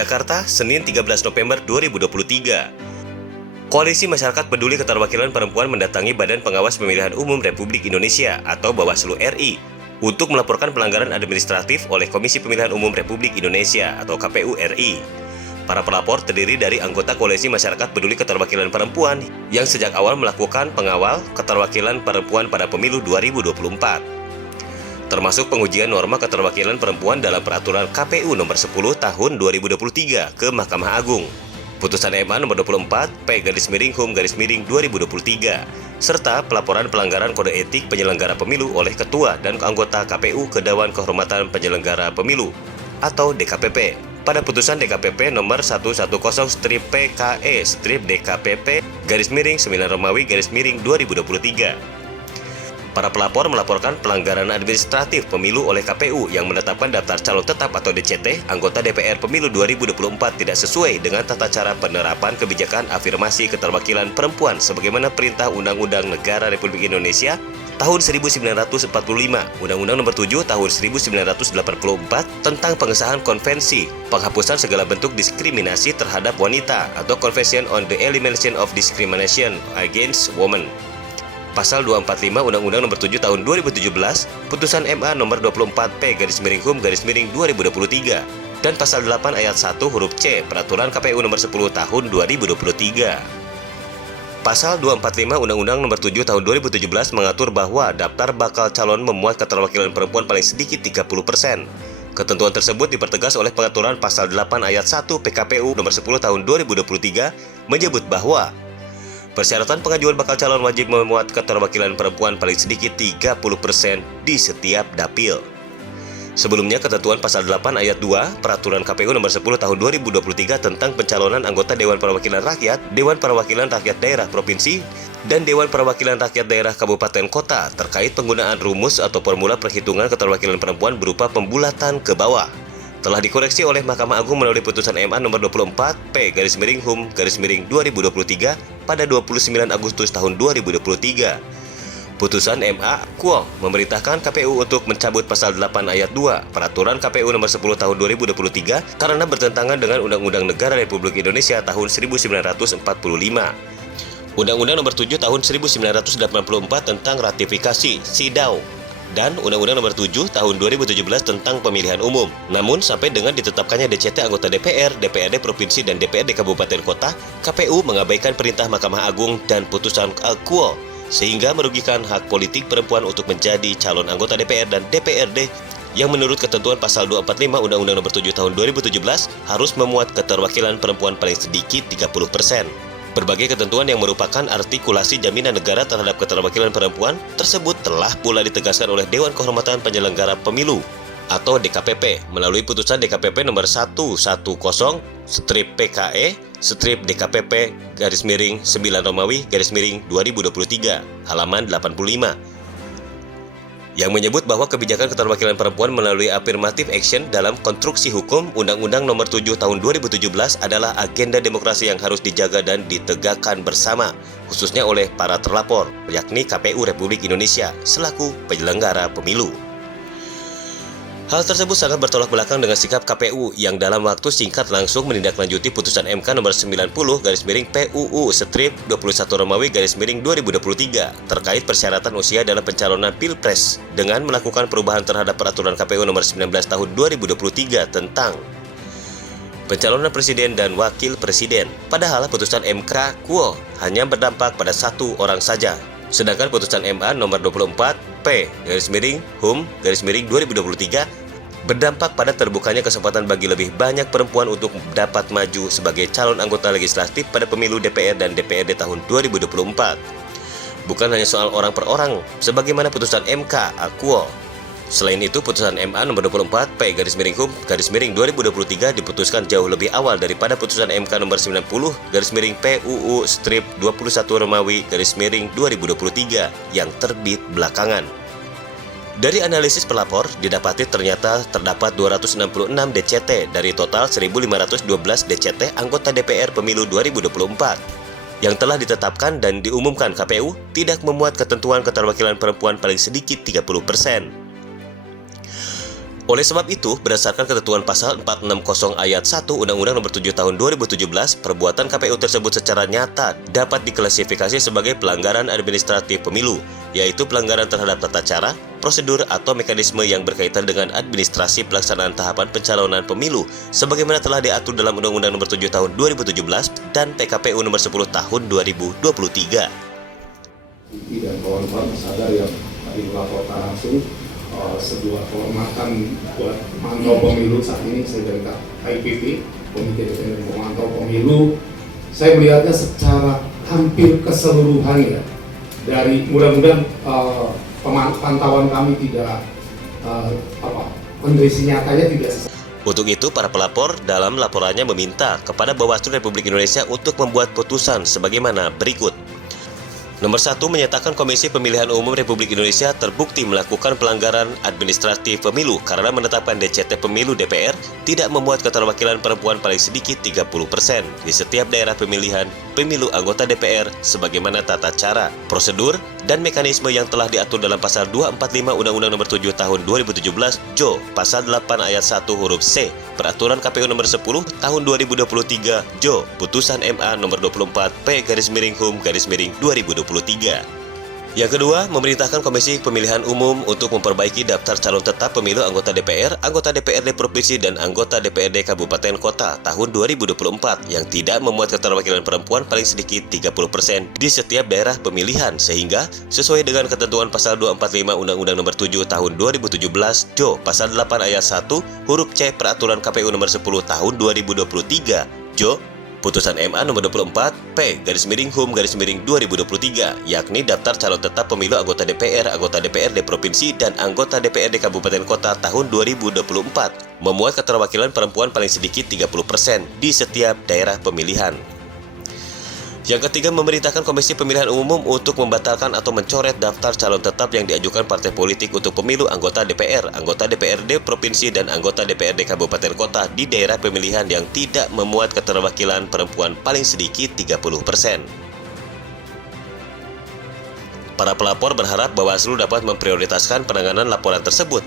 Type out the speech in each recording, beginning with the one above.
Jakarta, Senin 13 November 2023. Koalisi Masyarakat Peduli Keterwakilan Perempuan mendatangi Badan Pengawas Pemilihan Umum Republik Indonesia atau Bawaslu RI untuk melaporkan pelanggaran administratif oleh Komisi Pemilihan Umum Republik Indonesia atau KPU RI. Para pelapor terdiri dari anggota Koalisi Masyarakat Peduli Keterwakilan Perempuan yang sejak awal melakukan pengawal keterwakilan perempuan pada pemilu 2024. Termasuk pengujian norma keterwakilan perempuan dalam peraturan KPU nomor 10 tahun 2023 ke Mahkamah Agung. Putusan MA nomor 24 P/Hum/2023 serta pelaporan pelanggaran kode etik penyelenggara pemilu oleh ketua dan anggota KPU ke Dewan Kehormatan Penyelenggara Pemilu atau DKPP pada putusan DKPP nomor 110/PKE/DKPP-9 Romawi/2023. Para pelapor melaporkan pelanggaran administratif pemilu oleh KPU yang menetapkan daftar calon tetap atau DCT anggota DPR pemilu 2024 tidak sesuai dengan tata cara penerapan kebijakan afirmasi keterwakilan perempuan sebagaimana perintah Undang-Undang Negara Republik Indonesia tahun 1945, Undang-Undang Nomor 7 tahun 1984 tentang pengesahan konvensi penghapusan segala bentuk diskriminasi terhadap wanita atau Convention on the Elimination of Discrimination Against Women. Pasal 245 Undang-Undang Nomor 7 Tahun 2017, Putusan MA Nomor 24 P/Hum/2023, dan Pasal 8 Ayat 1 huruf C Peraturan KPU Nomor 10 Tahun 2023. Pasal 245 Undang-Undang Nomor 7 Tahun 2017 mengatur bahwa daftar bakal calon memuat keterwakilan perempuan paling sedikit 30%. Ketentuan tersebut dipertegas oleh pengaturan Pasal 8 Ayat 1 PKPU Nomor 10 Tahun 2023 menyebut bahwa persyaratan pengajuan bakal calon wajib memuat keterwakilan perempuan paling sedikit 30% di setiap dapil. Sebelumnya, ketentuan Pasal 8 Ayat 2 Peraturan KPU Nomor 10 Tahun 2023 tentang pencalonan anggota Dewan Perwakilan Rakyat, Dewan Perwakilan Rakyat Daerah Provinsi, dan Dewan Perwakilan Rakyat Daerah Kabupaten Kota terkait penggunaan rumus atau formula perhitungan keterwakilan perempuan berupa pembulatan ke bawah telah dikoreksi oleh Mahkamah Agung melalui putusan MA nomor 24 P/Hum/2023 pada 29 Agustus tahun 2023. Putusan MA Kuo memerintahkan KPU untuk mencabut pasal 8 ayat 2 Peraturan KPU nomor 10 tahun 2023 karena bertentangan dengan Undang-Undang Negara Republik Indonesia tahun 1945. Undang-Undang nomor 7 tahun 1984 tentang ratifikasi SIDAU dan Undang-Undang Nomor 7 Tahun 2017 tentang Pemilihan Umum. Namun, sampai dengan ditetapkannya DCT anggota DPR, DPRD Provinsi, dan DPRD Kabupaten Kota, KPU mengabaikan perintah Mahkamah Agung dan putusan Kuo, sehingga merugikan hak politik perempuan untuk menjadi calon anggota DPR dan DPRD yang menurut ketentuan Pasal 245 Undang-Undang Nomor 7 Tahun 2017 harus memuat keterwakilan perempuan paling sedikit 30%. Berbagai ketentuan yang merupakan artikulasi jaminan negara terhadap keterwakilan perempuan tersebut telah pula ditegaskan oleh Dewan Kehormatan Penyelenggara Pemilu atau DKPP melalui putusan DKPP nomor 110/PKE/DKPP-9 Romawi/2023 halaman 85 yang menyebut bahwa kebijakan keterwakilan perempuan melalui affirmative action dalam konstruksi hukum Undang-Undang Nomor 7 Tahun 2017 adalah agenda demokrasi yang harus dijaga dan ditegakkan bersama, khususnya oleh para terlapor, yakni KPU Republik Indonesia selaku penyelenggara pemilu. Hal tersebut sangat bertolak belakang dengan sikap KPU yang dalam waktu singkat langsung menindaklanjuti putusan MK nomor 90/PUU/21 Romawi/2023 terkait persyaratan usia dalam pencalonan Pilpres dengan melakukan perubahan terhadap peraturan KPU nomor 19 tahun 2023 tentang pencalonan presiden dan wakil presiden. Padahal putusan MK Kuo hanya berdampak pada satu orang saja. Sedangkan putusan MA nomor 24 P/Hum/2023 berdampak pada terbukanya kesempatan bagi lebih banyak perempuan untuk dapat maju sebagai calon anggota legislatif pada pemilu DPR dan DPRD tahun 2024. Bukan hanya soal orang per orang, sebagaimana putusan MK Kuo. Selain itu, putusan MA nomor 24 P/Hum/2023 diputuskan jauh lebih awal daripada putusan MK nomor 90/PUU/21 Romawi/2023 yang terbit belakangan. Dari analisis pelapor, didapati ternyata terdapat 266 DCT dari total 1.512 DCT anggota DPR Pemilu 2024 yang telah ditetapkan dan diumumkan KPU tidak memuat ketentuan keterwakilan perempuan paling sedikit 30%. Oleh sebab itu, berdasarkan ketentuan pasal 460 ayat 1 Undang-Undang Nomor 7 Tahun 2017, perbuatan KPU tersebut secara nyata dapat diklasifikasi sebagai pelanggaran administratif pemilu, yaitu pelanggaran terhadap tata cara, prosedur, atau mekanisme yang berkaitan dengan administrasi pelaksanaan tahapan pencalonan pemilu, sebagaimana telah diatur dalam Undang-Undang Nomor 7 Tahun 2017 dan PKPU Nomor 10 Tahun 2023. Dan kawan-kawan sadar yang tadi melaporkan langsung sebuah kehormatan buat mantau pemilu saat ini. Saya dari KIPP, Komite Independen Pemantau Pemilu. Saya melihatnya secara hampir keseluruhan ya. Dari mudah-mudahan pantauan kami tidak kondisi nyatanya tidak sesuai. Untuk itu, para pelapor dalam laporannya meminta kepada Bawaslu Republik Indonesia untuk membuat putusan sebagaimana berikut. Nomor 1, menyatakan Komisi Pemilihan Umum Republik Indonesia terbukti melakukan pelanggaran administratif pemilu karena menetapkan DCT pemilu DPR tidak memuat keterwakilan perempuan paling sedikit 30% di setiap daerah pemilihan pemilu anggota DPR sebagaimana tata cara, prosedur, dan mekanisme yang telah diatur dalam pasal 245 Undang-Undang Nomor 7 Tahun 2017 Jo pasal 8 ayat 1 huruf C Peraturan KPU Nomor 10 Tahun 2023 Jo Putusan MA Nomor 24 P/HUM/2023. Yang kedua, memerintahkan Komisi Pemilihan Umum untuk memperbaiki daftar calon tetap pemilu anggota DPR, anggota DPRD Provinsi, dan anggota DPRD Kabupaten Kota tahun 2024 yang tidak memuat keterwakilan perempuan paling sedikit 30% di setiap daerah pemilihan, sehingga sesuai dengan ketentuan pasal 245 Undang-Undang Nomor 7 Tahun 2017 Jo pasal 8 ayat 1 huruf C Peraturan KPU Nomor 10 Tahun 2023 Jo Putusan MA Nomor 24 P/HUM/2023, yakni daftar calon tetap pemilu anggota DPR, anggota DPRD Provinsi, dan anggota DPRD Kabupaten Kota tahun 2024 memuat keterwakilan perempuan paling sedikit 30% di setiap daerah pemilihan. Yang ketiga, memerintahkan Komisi Pemilihan Umum untuk membatalkan atau mencoret daftar calon tetap yang diajukan partai politik untuk pemilu anggota DPR, anggota DPRD Provinsi, dan anggota DPRD Kabupaten Kota di daerah pemilihan yang tidak memuat keterwakilan perempuan paling sedikit 30%. Para pelapor berharap Bawaslu dapat memprioritaskan penanganan laporan tersebut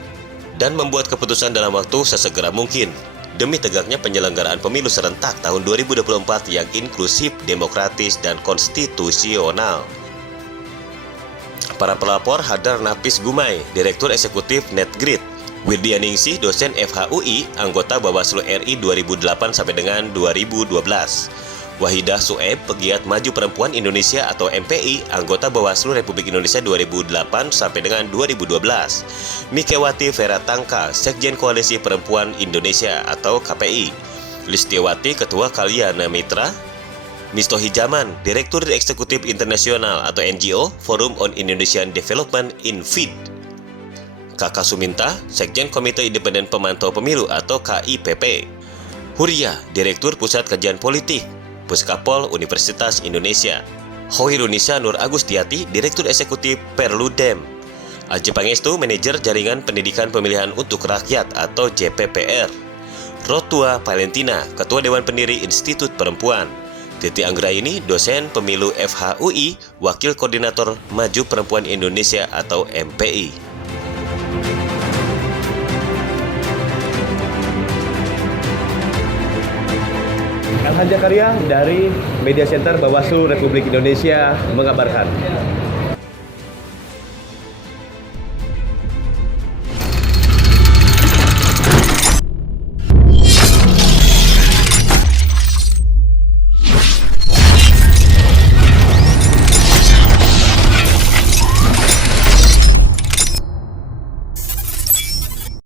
dan membuat keputusan dalam waktu sesegera mungkin demi tegaknya penyelenggaraan pemilu serentak tahun 2024 yang inklusif, demokratis, dan konstitusional. Para pelapor Hadar Nafis Gumai, Direktur Eksekutif Netgrid, Wirdia Ningsih, dosen FHUI, anggota Bawaslu RI 2008 sampai dengan 2012. Wahidah Sueb, pegiat Maju Perempuan Indonesia atau MPI, anggota Bawaslu Republik Indonesia 2008 sampai dengan 2012. Mikewati Vera Tangka, Sekjen Koalisi Perempuan Indonesia atau KPI. Listiawati, Ketua Kalyana Mitra. Misto Hijaman, Direktur Eksekutif Internasional atau NGO, Forum on Indonesian Development (INFID). Kakak Suminta, Sekjen Komite Independen Pemantau Pemilu atau KIPP. Huria, Direktur Pusat Kajian Politik, Puskapol Universitas Indonesia. Hoirunisa Nur Agustiati, Direktur Eksekutif Perludem. Aji Pangestu, Manajer Jaringan Pendidikan Pemilihan untuk Rakyat atau JPPR. Rotua Valentina, Ketua Dewan Pendiri Institut Perempuan. Titi Anggraini, Dosen Pemilu FHUI, Wakil Koordinator Maju Perempuan Indonesia atau MPI. Elhan Jakaria dari Media Center Bawaslu Republik Indonesia mengabarkan.